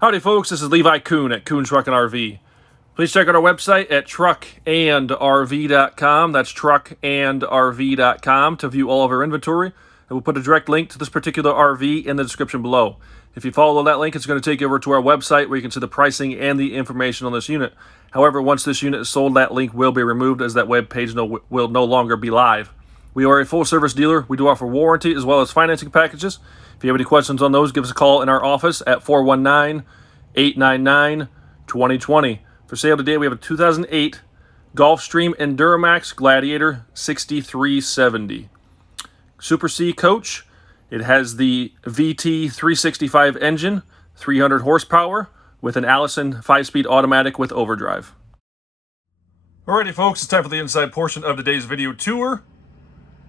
Howdy folks, this is Levi Kuhn at Kuhn Truck and RV. Please check out our website at truckandrv.com. That's truckandrv.com to view all of our inventory. And we'll put a direct link to this particular RV in the description below. If you follow that link, it's going to take you over to our website where you can see the pricing and the information on this unit. However, once this unit is sold, that link will be removed as that web page will no longer be live. We are a full-service dealer. We do offer warranty as well as financing packages. If you have any questions on those, give us a call in our office at 419-899-2020. For sale today, we have a 2008 Gulfstream Enduramax Gladiator 6370. Super C coach. It has the VT 365 engine, 300 horsepower, with an Allison 5-speed automatic with overdrive. Alrighty folks, it's time for the inside portion of today's video tour.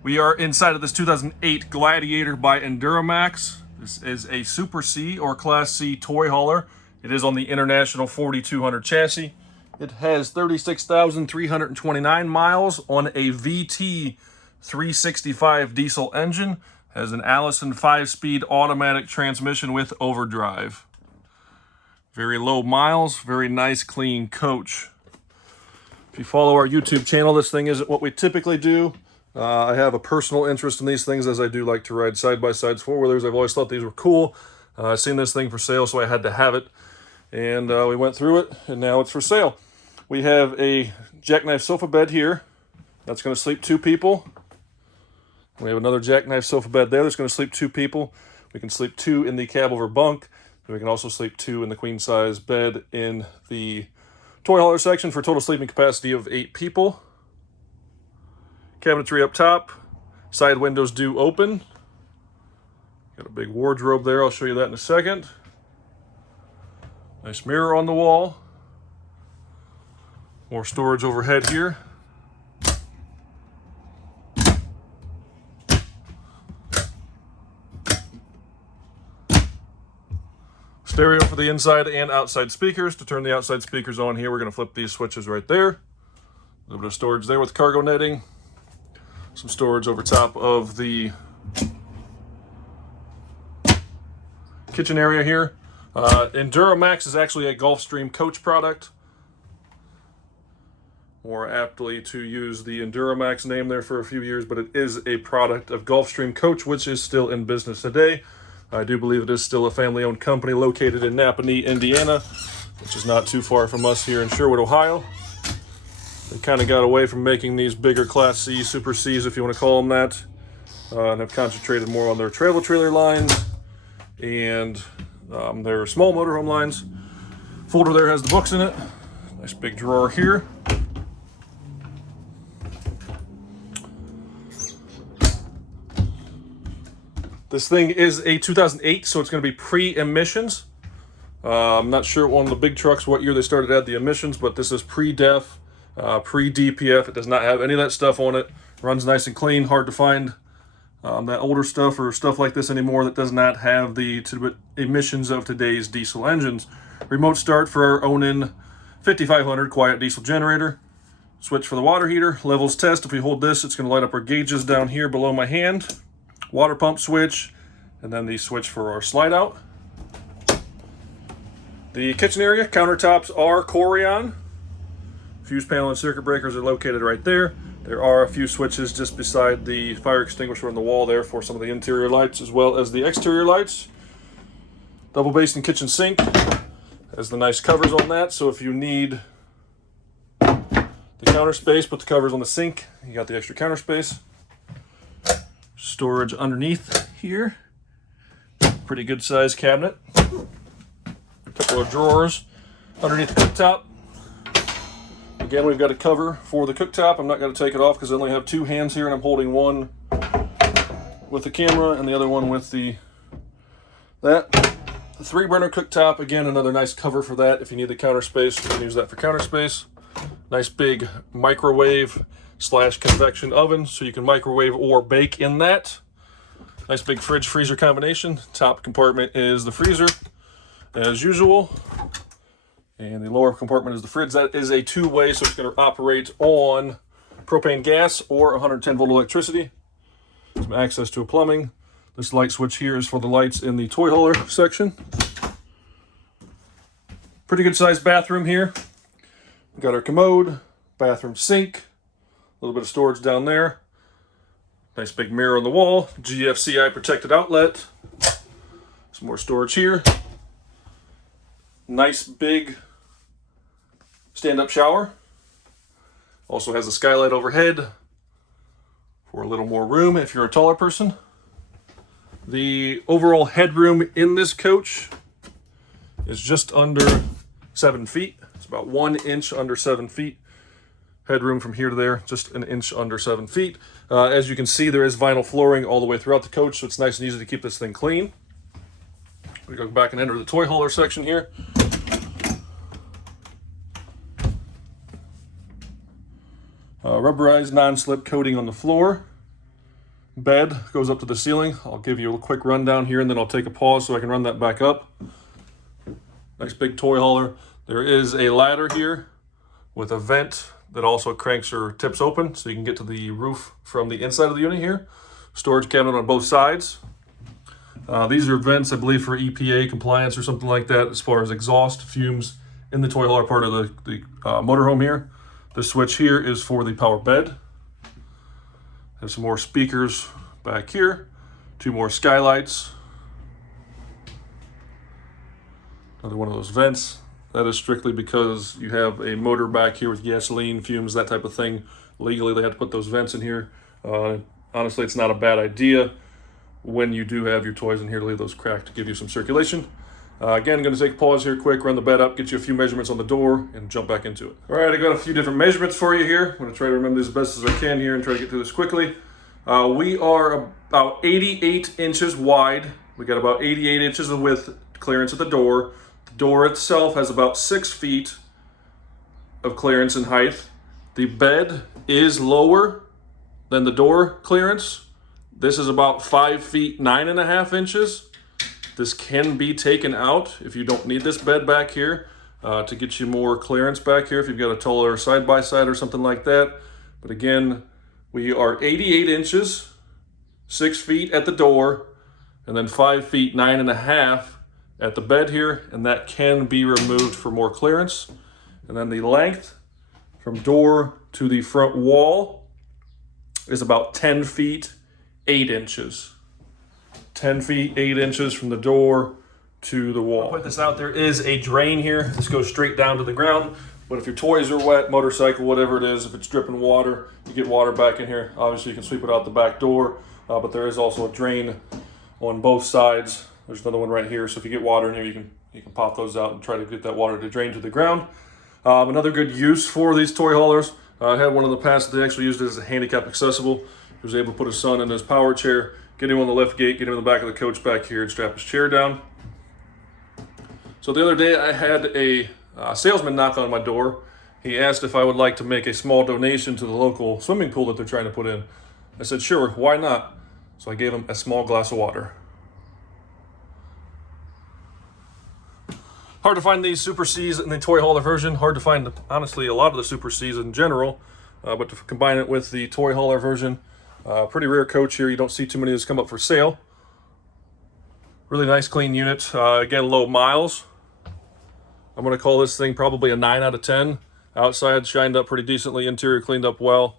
We are inside of this 2008 Gladiator by Enduramax. This is a Super C or Class C toy hauler. It is on the International 4200 chassis. It has 36,329 miles on a VT 365 diesel engine. Has an Allison 5-speed automatic transmission with overdrive. Very low miles, very nice clean coach. If you follow our YouTube channel, this thing isn't what we typically do. I have a personal interest in these things, as I do like to ride side-by-sides, four-wheelers. I've always thought these were cool. I've seen this thing for sale, so I had to have it. And we went through it, and now it's for sale. We have a jackknife sofa bed here. That's going to sleep 2 people. We have another jackknife sofa bed there that's going to sleep 2 people. We can sleep 2 in the cab over bunk. And we can also sleep 2 in the queen-size bed in the toy hauler section for a total sleeping capacity of 8 people. Cabinetry up top, side windows do open. Got a big wardrobe there, I'll show you that in a second. Nice mirror on the wall. More storage overhead here. Stereo for the inside and outside speakers. To turn the outside speakers on here, we're going to flip these switches right there. A little bit of storage there with cargo netting. Some storage over top of the kitchen area here. Enduramax is actually a Gulfstream coach product. More aptly to use the Enduramax name there for a few years, but it is a product of Gulfstream Coach, which is still in business today. I do believe it is still a family-owned company located in Napanee, Indiana, which is not too far from us here in Sherwood, Ohio. They kind of got away from making these bigger Class C, Super Cs, if you want to call them that, and have concentrated more on their travel trailer lines and their small motorhome lines. Folder there has the books in it. Nice big drawer here. This thing is a 2008, so it's going to be pre-emissions. I'm not sure on the big trucks what year they started at the emissions, but this is pre-def. Pre-DPF. It does not have any of that stuff on it. Runs nice and clean. Hard to find that older stuff or stuff like this anymore that does not have the emissions of today's diesel engines. Remote start for our Onan 5500 quiet diesel generator. Switch for the water heater. Levels test. If we hold this, it's going to light up our gauges down here below my hand. Water pump switch, and then the switch for our slide out. The kitchen area, countertops are Corian. Fuse panel and circuit breakers are located right there. There are a few switches just beside the fire extinguisher on the wall there for some of the interior lights as well as the exterior lights. Double basin kitchen sink has the nice covers on that, so if you need the counter space, put the covers on the sink. You got the extra counter space. Storage underneath here. Pretty good sized cabinet. A couple of drawers underneath the cooktop. Again, we've got a cover for the cooktop. I'm not going to take it off because I only have 2 hands here and I'm holding one with the camera and the other one with the 3-burner cooktop. Again, another nice cover for that. If you need the counter space, you can use that for counter space. Nice big microwave / convection oven, so you can microwave or bake in that. Nice big fridge freezer combination. Top compartment is the freezer as usual. And the lower compartment is the fridge. That is a 2-way, so it's going to operate on propane gas or 110 volt electricity. Some access to a plumbing. This light switch here is for the lights in the toy hauler section. Pretty good sized bathroom here. We got our commode, bathroom sink, a little bit of storage down there. Nice big mirror on the wall, GFCI protected outlet. Some more storage here. Nice big stand-up shower. Also has a skylight overhead for a little more room if you're a taller person. The overall headroom in this coach is just under 7 feet. It's about 1 inch under 7 feet. Headroom from here to there, just an inch under 7 feet. As you can see, there is vinyl flooring all the way throughout the coach, so it's nice and easy to keep this thing clean. We go back and enter the toy hauler section here. Rubberized non-slip coating on the floor. Bed goes up to the ceiling. I'll give you a quick rundown here and then I'll take a pause so I can run that back up. Nice big toy hauler. There is a ladder here with a vent that also cranks or tips open so you can get to the roof from the inside of the unit here. Storage cabinet on both sides. These are vents, I believe, for EPA compliance or something like that as far as exhaust fumes in the toy hauler part of the motorhome here. The switch here is for the power bed. Have some more speakers back here. 2 more skylights. Another one of those vents. That is strictly because you have a motor back here with gasoline, fumes, that type of thing. Legally, they have to put those vents in here. Honestly, it's not a bad idea when you do have your toys in here to leave those cracked to give you some circulation. Again, going to take a pause here quick, run the bed up, get you a few measurements on the door, and jump back into it. All right, I got a few different measurements for you here. I'm going to try to remember these as best as I can here and try to get through this quickly. We are about 88 inches wide. We got about 88 inches of width clearance at the door. The door itself has about 6 feet of clearance in height. The bed is lower than the door clearance. This is about 5 feet 9.5 inches. This can be taken out if you don't need this bed back here to get you more clearance back here if you've got a taller side-by-side or something like that. But again, we are 88 inches, 6 feet at the door, and then 5 feet 9.5 at the bed here, and that can be removed for more clearance. And then the length from door to the front wall is about 10 feet 8 inches. 10 feet 8 inches from the door to the wall. I'll put this out. There is a drain here. This goes straight down to the ground. But if your toys are wet, motorcycle, whatever it is, if it's dripping water, you get water back in here. Obviously, you can sweep it out the back door. But there is also a drain on both sides. There's another one right here. So if you get water in here, you can pop those out and try to get that water to drain to the ground. Another good use for these toy haulers. I had one in the past that they actually used it as a handicap accessible. He was able to put his son in his power chair, get him on the lift gate, get him in the back of the coach back here, and strap his chair down. So the other day I had a salesman knock on my door. He asked if I would like to make a small donation to the local swimming pool that they're trying to put in. I said, sure, why not? So I gave him a small glass of water. Hard to find these Super Cs in the toy hauler version. Hard to find, honestly, a lot of the Super Cs in general. But to combine it with the toy hauler version, pretty rare coach here. You don't see too many of these come up for sale. Really nice, clean unit. Again, low miles. I'm going to call this thing probably a 9 out of 10. Outside shined up pretty decently. Interior cleaned up well.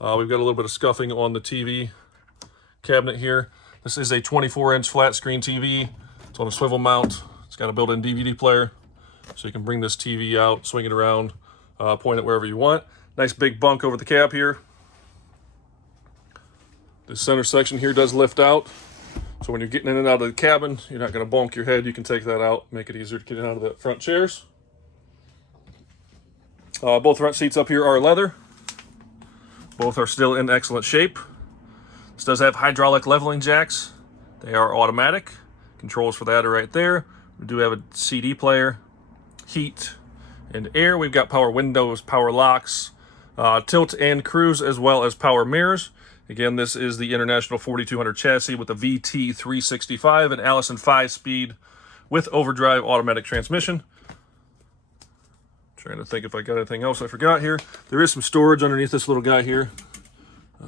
We've got a little bit of scuffing on the TV cabinet here. This is a 24-inch flat screen TV. It's on a swivel mount. It's got a built-in DVD player, so you can bring this TV out, swing it around, point it wherever you want. Nice big bunk over the cab here. The center section here does lift out, so when you're getting in and out of the cabin, you're not going to bonk your head. You can take that out, make it easier to get in out of the front chairs. Both front seats up here are leather. Both are still in excellent shape. This does have hydraulic leveling jacks. They are automatic. Controls for that are right there. We do have a CD player, heat, and air. We've got power windows, power locks, tilt and cruise, as well as power mirrors. Again, this is the International 4200 chassis with a VT365 and Allison 5-speed with overdrive automatic transmission. Trying to think if I got anything else I forgot here. There is some storage underneath this little guy here.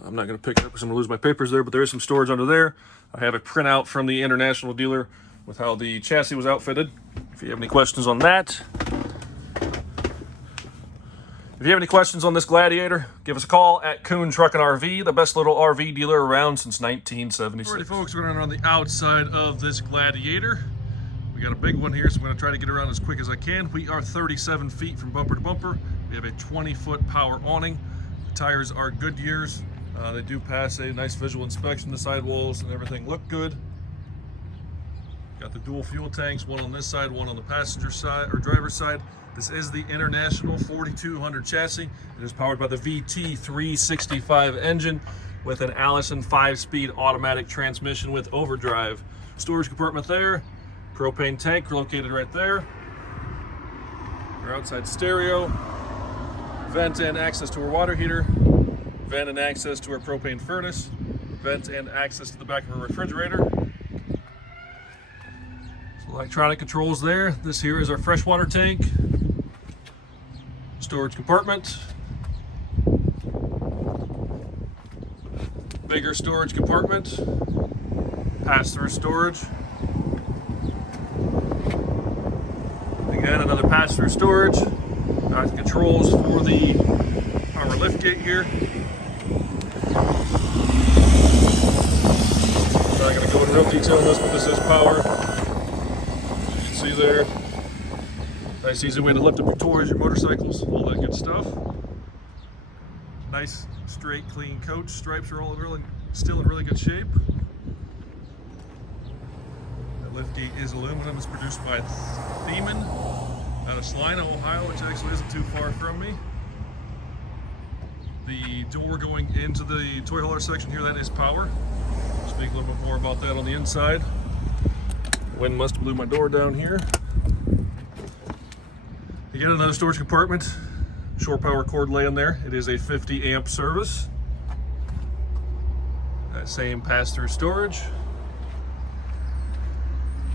I'm not going to pick it up because I'm going to lose my papers there, but there is some storage under there. I have a printout from the international dealer with how the chassis was outfitted. If you have any questions on that, If you have any questions on this Gladiator, give us a call at Kuhn Truck and RV, the best little RV dealer around since 1976. Alrighty folks, we're on the outside of this Gladiator. We got a big one here, so I'm going to try to get around as quick as I can. We are 37 feet from bumper to bumper. We have a 20-foot power awning. The tires are Goodyears. They do pass a nice visual inspection. The sidewalls and everything look good. Got the dual fuel tanks, one on this side, one on the passenger side or driver's side. This is the International 4200 chassis. It is powered by the VT365 engine with an Allison 5-speed automatic transmission with overdrive. Storage compartment there. Propane tank located right there. Our outside stereo. Vent and access to our water heater. Vent and access to our propane furnace. Vent and access to the back of our refrigerator. Electronic controls there. This here is our freshwater tank. Storage compartment. Bigger storage compartment. Pass-through storage. Again, another pass-through storage. Got controls for the power lift gate here. I'm not going to go into real detail on this, but this is power. You can see there. Nice easy way to lift up your toys, your motorcycles, all that good stuff. Nice, straight, clean coach. Stripes are all still in really good shape. That lift gate is aluminum. It's produced by Thiemann out of Salina, Ohio, which actually isn't too far from me. The door going into the toy hauler section here, that is power. I'll speak a little bit more about that on the inside. Wind must have blew my door down here. You get another storage compartment, shore power cord laying there. It is a 50 amp service. That same pass-through storage.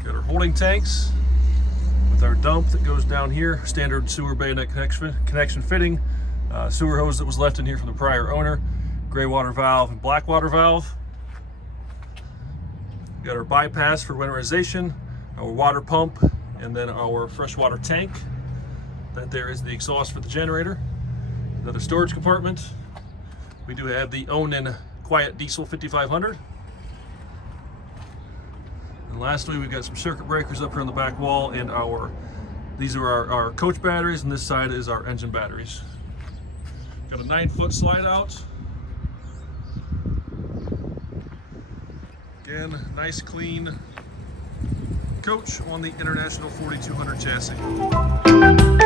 Got our holding tanks with our dump that goes down here. Standard sewer bayonet connection fitting. Sewer hose that was left in here from the prior owner. Gray water valve and black water valve. Got our bypass for winterization, our water pump, and then our freshwater tank. That there is the exhaust for the generator. Another storage compartment. We do have the Onan Quiet Diesel 5500. And lastly, we've got some circuit breakers up here on the back wall, and these are our coach batteries, and this side is our engine batteries. Got a 9-foot slide out. Again, nice clean coach on the International 4200 chassis.